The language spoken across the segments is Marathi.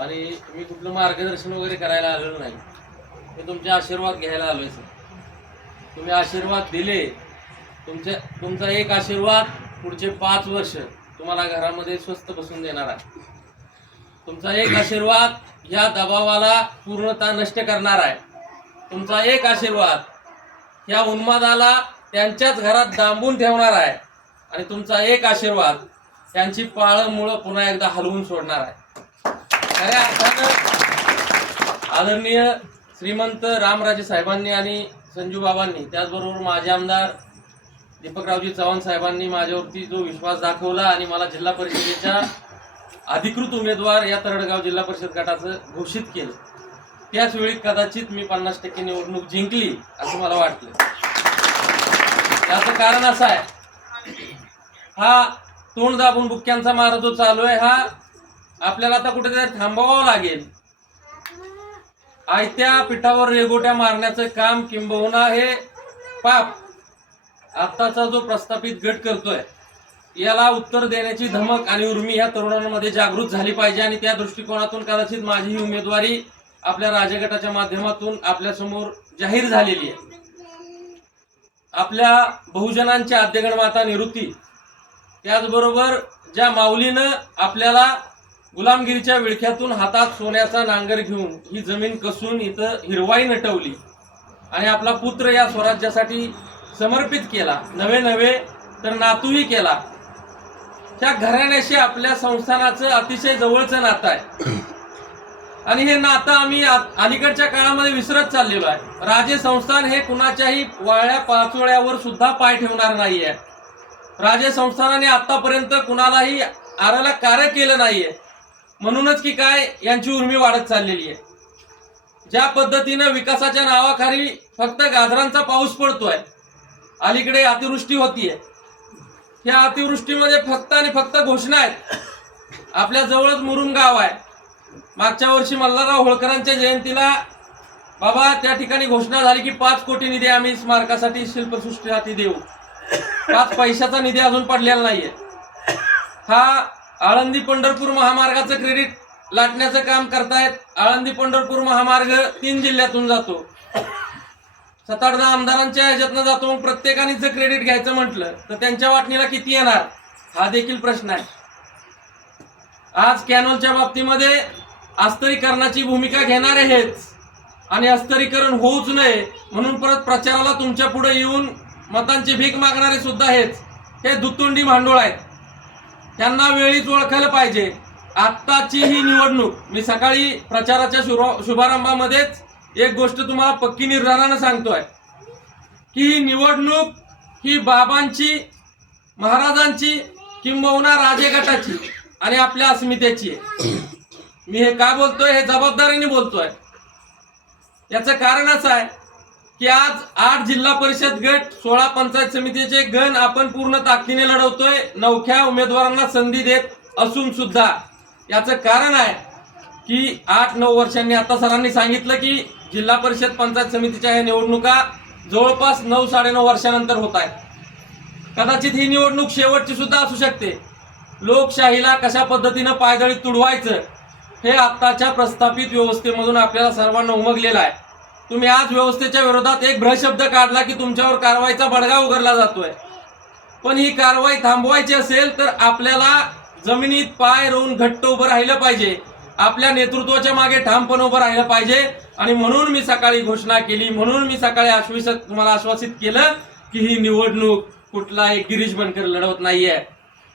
आणि मी कुठलं मार्गदर्शन वगैरे करायला आलेलो नाही. मी तुमचे आशीर्वाद घ्यायला आलो आहे सर तुम्ही आशीर्वाद दिले. तुमच्या तुमचा एक आशीर्वाद पुढचे पाच वर्ष तुम्हाला घरामध्ये स्वस्त बसून देणार आहे. तुमचा एक आशीर्वाद ह्या दबावाला पूर्णतः नष्ट करणार आहे. तुमचा एक आशीर्वाद ह्या उन्मादाला त्यांच्याच घरात दांबून ठेवणार आहे. आणि तुमचा एक आशीर्वाद त्यांची पाळं मुळं पुन्हा एकदा हलवून सोडणार आहे. खऱ्या अर्थानं आदरणीय श्रीमंत रामराजे साहेबांनी आणि संजू बाबांनी त्याचबरोबर माझे आमदार दीपकरावजी चव्हाण साहेबांनी माझ्यावरती जो विश्वास दाखवला आणि मला जिल्हा परिषदेच्या अधिकृत उमेदवार या तरडगाव जिल्हा परिषद गटाचं घोषित केलं त्याचवेळी कदाचित मी पन्नास टक्के निवडणूक जिंकली असं मला वाटलं. याचं कारण असं आहे हा तोंड दाबून बुक्क्यांचा मारा जो चालू आहे हा आपल्याला आता कुठेतरी थांबवावं लागेल. आयत्या पिठावर रेगोट्या मारण्याचं काम किंबहुना हे पाप आत्ताचा जो प्रस्थापित गट करतोय याला उत्तर देण्याची धमक आणि उर्मी ह्या तरुणांमध्ये जागृत झाली पाहिजे आणि त्या दृष्टिकोनातून कदाचित माझी ही उमेदवारी आपल्या राजगटाच्या माध्यमातून आपल्यासमोर जाहीर झालेली आहे. आपल्या बहुजनांच्या आद्यगण माता निवृत्ती त्याचबरोबर ज्या माऊलीनं आपल्याला गुलामगिरीच्या विळख्यातून हातात सोन्याचा नांगर घेऊन ही जमीन कसून इथं हिरवाई नटवली आणि आपला पुत्र या स्वराज्यासाठी समर्पित केला. नवे नवे तर नातूही केला. त्या घराण्याशी आपल्या संस्थानाचं अतिशय जवळचं नातं आहे. आणि हे नातं आम्ही अलीकडच्या काळामध्ये विसरत चाललेलो आहे. राजे संस्थान हे कुणाच्याही वाळ्या पाचोळ्यावर सुद्धा पाय ठेवणार नाहीये. राजे संस्थानाने आतापर्यंत कुणालाही आराला कार्य केलं नाहीये. म्हणूनच की काय यांची उर्मी वाढत चाललेली आहे. ज्या पद्धतीनं विकासाच्या नावाखाली फक्त गाजरांचा पाऊस पडतोय अलीकडे अतिवृष्टी होतीये. या अतिवृष्टीमध्ये फक्त आणि फक्त घोषणा आहेत. आपल्या जवळच मुरुम गाव आहे. मागच्या वर्षी मल्हारराव होळकरांच्या जयंतीला बाबा त्या ठिकाणी घोषणा झाली की पाच कोटी निधी आम्ही स्मारकासाठी शिल्पसृष्टीसाठी देऊ. पाच पैशाचा निधी अजून पडलेला नाहीये. हा आळंदी पंढरपूर महामार्गाचं क्रेडिट लाटण्याचं काम करतायत. आळंदी पंढरपूर महामार्ग तीन जिल्ह्यातून जातो. सात आठ दहा आमदारांच्या ह्याच्यातनं जातो. मग प्रत्येकाने जर क्रेडिट घ्यायचं म्हटलं तर त्यांच्या वाटणीला किती येणार? हा देखील प्रश्न आहे. आज कॅनॉलच्या बाबतीमध्ये अस्तरीकरणाची भूमिका घेणारे हेच आणि अस्तरीकरण होऊच नये म्हणून परत प्रचाराला तुमच्यापुढे येऊन मतांची भीक मागणारे सुद्धा हेच हे दुतुंडी भांडोळ आहेत. त्यांना वेळीच ओळखायला पाहिजे. आत्ताची ही निवडणूक. मी सकाळी प्रचाराच्या शुभ- शुभारंभामध्येच एक गोष्ट तुम्हाला पक्की निर्धारानं सांगतोय. की ही निवडणूक ही बाबांची महाराजांची किंबहुना राजेगटाची आणि आपल्या अस्मितेची आहे. मी हे का बोलतोय? हे जबाबदारीने बोलतोय. याचं कारण असं आहे की आज आठ जिल्हा परिषद गट सोळा पंचायत समितीचे गण आपण पूर्ण ताकदीने लढवतोय. नवख्या उमेदवारांना संधी देत असून सुद्धा. याचं कारण आहे की आठ नऊ वर्षांनी आता सरांनी सांगितलं की जिल्हा परिषद पंचायत समितीच्या ह्या निवडणुका जवळपास नऊ साडेनऊ वर्षानंतर होत आहेत. कदाचित ही निवडणूक शेवटची सुद्धा असू शकते. लोकशाहीला कशा पद्धतीनं पायदळी तुडवायचं हे आत्ताच्या प्रस्थापित व्यवस्थेमधून आपल्याला सर्वांना उमगलेलं आहे. तुम्ही आज व्यवस्थेच्या विरोधात एक भ्रशब्द काढला की तुमच्यावर कारवाईचा बडगा उघडला जातोय. पण ही कारवाई थांबवायची असेल तर आपल्याला जमिनीत पाय रोवून घट्ट उभं राहिलं पाहिजे. आपल्या नेतृत्वाच्या मागे ठामपण उभं राहिलं पाहिजे. आणि म्हणून मी सकाळी घोषणा केली. म्हणून मी सकाळी आश्वासित तुम्हाला आश्वासित केलं की ही निवडणूक कुठलाही गिरीश बनकर लढवत नाहीये.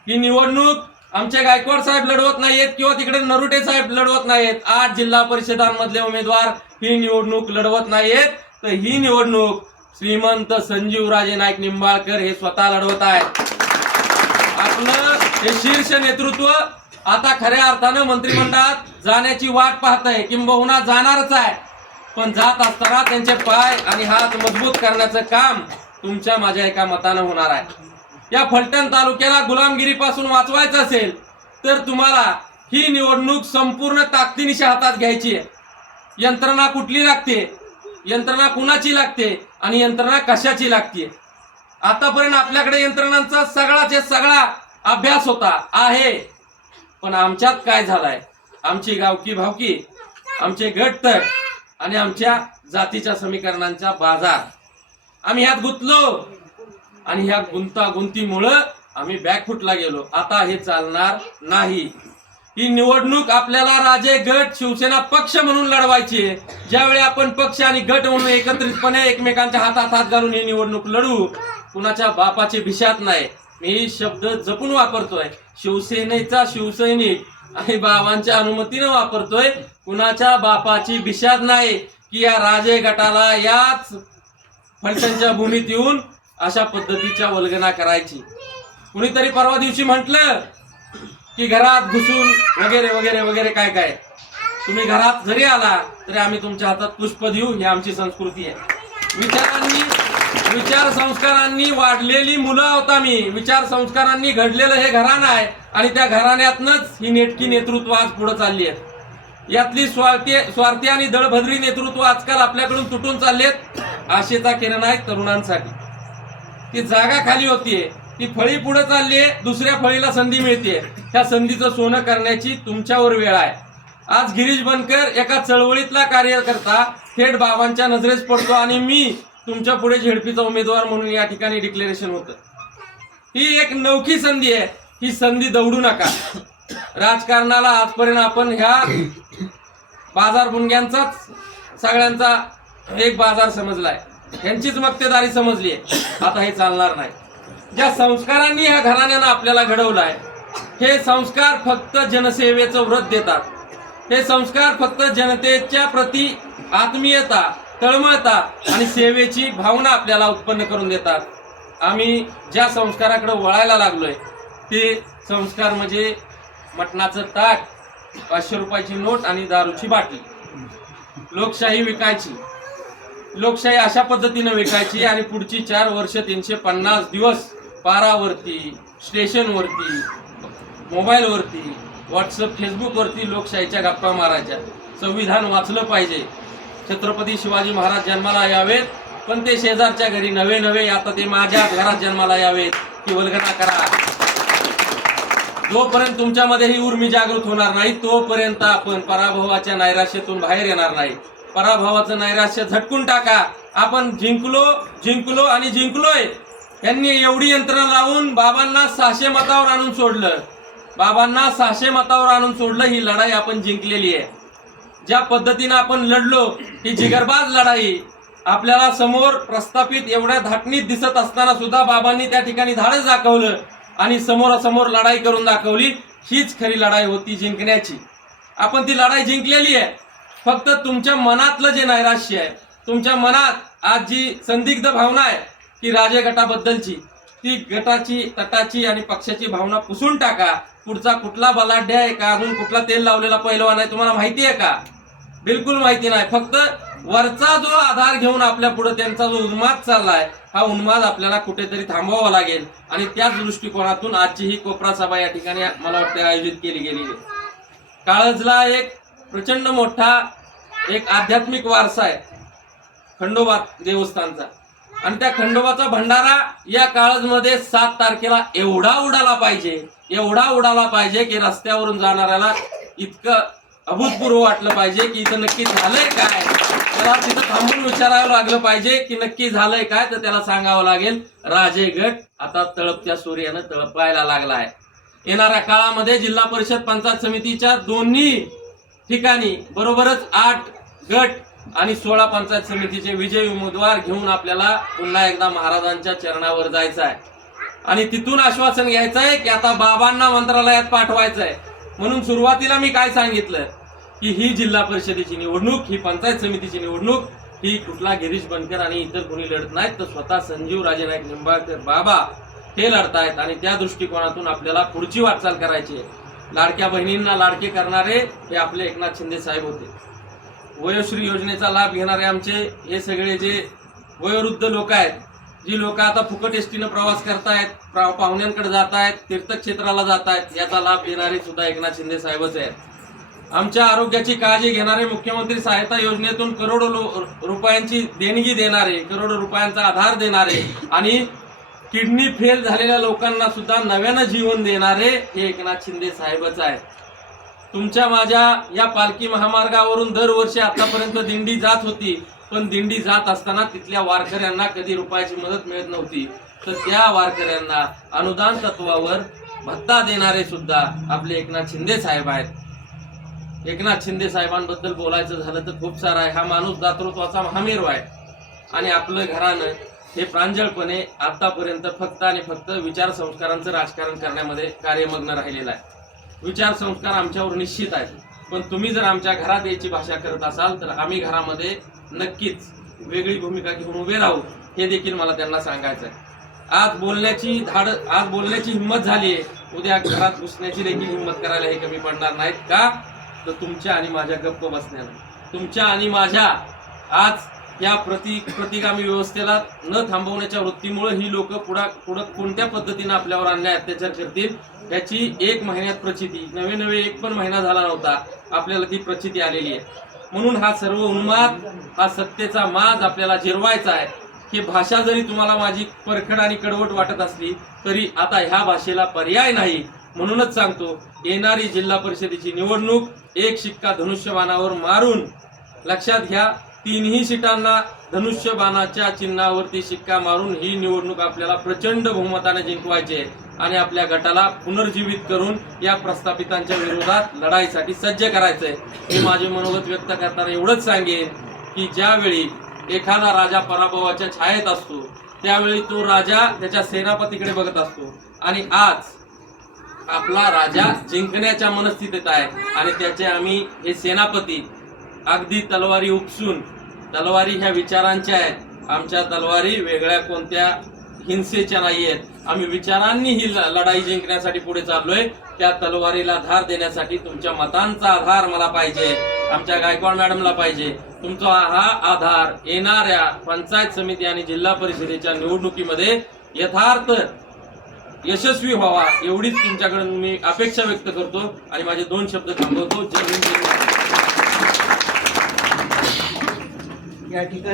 ही निवडणूक आमचे गायकवाड साहेब लढवत नाहीयेत किंवा तिकडे नरुटे साहेब लढवत नाहीयेत. आठ जिल्हा परिषदांमधले उमेदवार ही निवडणूक लढवत नाहीयेत. तर ही निवडणूक श्रीमंत संजीवराजे नाईक निंबाळकर हे स्वतः लढवत आहेत. आपलं हे शीर्ष नेतृत्व आता खऱ्या अर्थानं मंत्रिमंडळात जाण्याची वाट पाहत आहे किंबहुना जाणारच आहे. पण जात असताना त्यांचे पाय आणि हात मजबूत करण्याचं काम तुमच्या माझ्या एका मतानं होणार आहे. या फलटण तालुक्याला गुलामगिरीपासून वाचवायचं असेल तर तुम्हाला ही निवडणूक संपूर्ण ताकदीनिशी हातात घ्यायची आहे. यंत्रणा कुठली लागते? यंत्रणा कुणाची लागते? आणि यंत्रणा कशाची लागते? आतापर्यंत आपल्याकडे यंत्रणांचा सगळाचे सगळा अभ्यास होता आहे. पण आमच्यात काय झालाय? आमची गावकी भावकी आमचे गटतट आणि आमच्या जातीच्या समीकरणांचा बाजार. आम्ही ह्यात गुंतलो. आणि ह्या गुंतागुंतीमुळं आम्ही बॅकफुटला गेलो. आता हे चालणार नाही. ही निवडणूक आपल्याला राजे गट शिवसेना पक्ष म्हणून लढवायची आहे. ज्यावेळी आपण पक्ष आणि गट म्हणून एकत्रितपणे एकमेकांच्या हातात हात घालून ही निवडणूक लढू कुणाच्या बापाची भिशात नाही. मी शब्द जपून वापरतोय. शिवसेनेचा शिवसैनिक आणि बाबांच्या अनुमतीनं वापरतोय. कुणाच्या बापाची भिशात नाही की या राजे गटाला याच फलटणच्या भूमीत येऊन अशा पद्धतीच्या वल्गना करायची. कुणीतरी परवा दिवशी म्हटलं की घरात घुसून वगैरे वगैरे वगैरे काय काय? तुम्ही घरात जरी आला तरी आम्ही तुमच्या हातात पुष्प देऊ ही आमची संस्कृती आहे. विचारांनी विचार संस्कारांनी वाढलेली मुलं आहोत आम्ही. विचार संस्कारांनी घडलेलं हे घराणं आहे आणि त्या घराण्यातनच ही नेटकी नेतृत्व आज पुढे चालली आहेत यातली स्वार्थी स्वार्थी आणि दळभद्री नेतृत्व आजकाल आपल्याकडून तुटून चाललेत आशेचा किरण आहे तरुणांसाठी. ती जागा खाली होतीये. ती फळी पुढे चाललीये दुसऱ्या फळीला संधी मिळते त्या संधीचं सोनं करण्याची तुमच्यावर वेळ आहे. आज गिरीश बनकर एका चळवळीतला कार्यकर्ता थेट बाबांच्या नजरेस पडतो आणि मी तुमच्यापुढे झेडपीचा उमेदवार म्हणून या ठिकाणी डिक्लेरेशन होतं. ही एक नवखी संधी आहे. ही संधी दौडू नका. राजकारणाला आजपर्यंत आपण ह्या बाजार बुनग्यांचाच सगळ्यांचा एक बाजार समजलाय. यांचीच मक्तेदारी समजली आहे. आता हे चालणार नाही. ज्या संस्कारांनी ह्या घराण्यानं आपल्याला घडवलाय हे संस्कार फक्त जनसेवेचं व्रत देतात. हे संस्कार फक्त जनतेच्या प्रती आत्मीयता तळमळता आणि सेवेची भावना आपल्याला उत्पन्न करून देतात. आम्ही ज्या संस्काराकडे वळायला लागलोय ते संस्कार म्हणजे मटणाचं ताट पाचशे रुपयाची नोट आणि दारूची बाटली. लोकशाही विकायची. लोकशाही अशा पद्धतीनं विकायची आणि पुढची चार वर्ष तीनशे पन्नास दिवस पारावरती स्टेशनवरती मोबाईलवरती व्हॉट्सअप फेसबुकवरती लोकशाहीच्या गप्पा मारायच्या. संविधान वाचलं पाहिजे. छत्रपती शिवाजी महाराज जन्माला यावेत पण ते शेजारच्या घरी नवे नवे आता ते माझ्या घरात जन्माला यावेत की वल्गना करा. जोपर्यंत तुमच्यामध्ये ही उर्मी जागृत होणार नाही तोपर्यंत आपण पराभवाच्या नैराश्यातून बाहेर येणार नाही. पराभवाचं नैराश्य झटकून टाका. आपण जिंकलो जिंकलो आणि जिंकलोय. यांनी एवढी यंत्रणा लावून बाबांना सहाशे मतावर आणून सोडलं. बाबांना सहाशे मतावर आणून सोडलं ही लढाई आपण जिंकलेली आहे. ज्या पद्धतीनं आपण लढलो ही जिगरबाज लढाई. आपल्याला समोर प्रस्थापित एवढ्या धाटणीत दिसत असताना सुद्धा बाबांनी त्या ठिकाणी धाडस दाखवलं आणि समोरासमोर लढाई करून दाखवली. हीच खरी लढाई होती जिंकण्याची. आपण ती लढाई जिंकलेली आहे. फक्त तुमच्या मनातलं जे नैराश्य आहे तुमच्या मनात आज जी संदिग्ध भावना आहे की राजे गटाबद्दलची ती गटाची तटाची आणि पक्षाची भावना पुसून टाका. पुढचा कुठला बलाढ्य आहे का? अजून कुठला तेल लावलेला पैलवान आहे तुम्हाला माहिती आहे का? बिलकुल माहिती नाही. फक्त वरचा जो आधार घेऊन आपल्या पुढे त्यांचा जो उन्माद चाललाय हा उन्माद आपल्याला कुठेतरी थांबवावा लागेल. आणि त्याच दृष्टिकोनातून आजची ही कोपरा सभा या ठिकाणी मला वाटते आयोजित केली गेली काळजला एक प्रचंड मोठा एक आध्यात्मिक वारसा आहे. खंडोबा देवस्थानचा. आणि त्या खंडोबाचा भंडारा या काळामध्ये सात तारखेला एवढा उडाला पाहिजे एवढा उडाला पाहिजे की रस्त्यावरून जाणाऱ्याला इतकं अभूतपूर्व वाटलं पाहिजे की इथं नक्की झालंय काय? त्याला तिथं थांबून विचारावं लागलं पाहिजे की नक्की झालंय काय तर त्याला सांगावं लागेल राजे गट आता तळपत्या सूर्यानं तळपायला लागला आहे येणाऱ्या काळामध्ये जिल्हा परिषद पंचायत समितीच्या दोन्ही ठिकाणी बरोबरच आठ गट आणि सोळा पंचायत समितीचे विजयी उमेदवार घेऊन आपल्याला पुन्हा एकदा महाराजांच्या चरणावर जायचं आहे आणि तिथून आश्वासन घ्यायचं आहे की आता बाबांना मंत्रालयात पाठवायचं आहे म्हणून सुरुवातीला मी काय सांगितलं? की ही जिल्हा परिषदेची निवडणूक ही पंचायत समितीची निवडणूक ही कुठला गिरीश बनकर आणि इतर कोणी लढत नाहीत तर स्वतः संजीव राजे नाईक निंबाळकर बाबा हे लढतायत आणि त्या दृष्टिकोनातून आपल्याला पुढची वाटचाल करायची आहे. लाडक्या बहिणींना लाडके करणारे हे आपले एकनाथ शिंदे साहेब होते. वयोश्री योजनेचा लाभ घेणारे आमचे हे सगळे जे वयोवृद्ध लोक आहेत जी लोक आता फुकट एसटीनं प्रवास करतायत प्रा- पाहुण्यांकडे जात आहेत तीर्थक्षेत्राला जात आहेत याचा लाभ घेणारे सुद्धा एकनाथ शिंदे साहेबच आहेत. आमच्या आरोग्याची काळजी घेणारे मुख्यमंत्री सहायता योजनेतून करोडो लो- रुपयांची देणगी देणारे करोडो रुपयांचा आधार देणारे आणि किडनी फेल झालेल्या लोकांना सुद्धा नव्यानं जीवन देणारे हे एकनाथ शिंदे साहेबच आहेत. तुमच्या माझ्या या पालखी महामार्गावरून दरवर्षी आतापर्यंत दिंडी जात होती पण दिंडी जात असताना तिथल्या वारकऱ्यांना कधी रुपयाची मदत मिळत नव्हती. तर त्या वारकऱ्यांना अनुदान तत्वावर भत्ता देणारे सुद्धा आपले एकनाथ शिंदे साहेब आहेत. एकनाथ शिंदे साहेबांबद्दल बोलायचं झालं तर खूप सारा आहे. हा माणूस दातृत्वाचा महामेरू आहे. आणि आपलं घरानं हे प्रांजळपणे आतापर्यंत फक्त आणि फक्त विचार संस्कारांचं राजकारण करण्यामध्ये कार्यमग्न राहिलेलं आहे. विचार संस्कार आमच्यावर निश्चित आहेत. पण तुम्ही जर आमच्या घरात याची भाषा करत असाल तर आम्ही घरामध्ये नक्कीच वेगळी भूमिका घेऊन उभे राहू हे देखील मला त्यांना सांगायचं आहे आज बोलण्याची धाड आज बोलण्याची हिंमत झाली आहे. उद्या घरात घुसण्याची देखील हिंमत करायला हे कमी पडणार नाहीत का? तर तुमच्या आणि माझ्या गप्प बसण्यानं तुमच्या आणि माझ्या आज या प्रति प्रतिगामी व्यवस्थेला न थांबवण्याच्या वृत्तीमुळे ही लोक पुढा पुढं कोणत्या पद्धतीने आपल्यावर अन्याय अत्याचार करतील याची एक महिन्यात प्रचिती नवे नवे एक पण महिना झाला नव्हता आपल्याला ती प्रचिती आलेली आहे. म्हणून हा सर्व उन्माद हा सत्तेचा माज आपल्याला जिरवायचा आहे. ही भाषा जरी तुम्हाला माझी परखड आणि कडवट वाटत असली तरी आता ह्या भाषेला पर्याय नाही. म्हणूनच सांगतो येणारी जिल्हा परिषदेची निवडणूक एक शिक्का धनुष्यबाणावर मारून लक्षात घ्या तीनही सीटांना धनुष्यबाणाच्या चिन्हावरती शिक्का मारून ही निवडणूक आपल्याला प्रचंड बहुमताने जिंकवायची आहे आणि आपल्या गटाला पुनर्जीवित करून या प्रस्थापितांच्या विरोधात लढाईसाठी सज्ज करायचंय. हे माझे मनोगत व्यक्त करताना एवढंच सांगेन की ज्यावेळी एखादा राजा पराभवाच्या छायेत असतो त्यावेळी तो राजा त्याच्या सेनापतीकडे बघत असतो. आणि आज आपला राजा जिंकण्याच्या मनस्थितीत आहे आणि त्याचे आम्ही हे सेनापती अगदी तलवारी उपसून तलवारी ह्या विचारांच्या आहेत. आमच्या तलवारी वेगळ्या कोणत्या हिंसेच्या नाही आहेत आम्ही विचारांनी ही लढाई जिंकण्यासाठी पुढे चाललोय. त्या तलवारीला धार देण्यासाठी तुमच्या मतांचा आधार मला पाहिजे. आमच्या गायकवाड मॅडमला पाहिजे. तुमचा हा आधार येणाऱ्या पंचायत समिती आणि जिल्हा परिषदेच्या निवडणुकीमध्ये यथार्थ यशस्वी व्हावा एवढीच तुमच्याकडून मी अपेक्षा व्यक्त करतो आणि माझे दोन शब्द थांबवतो. जय हिंद या ठिकाणी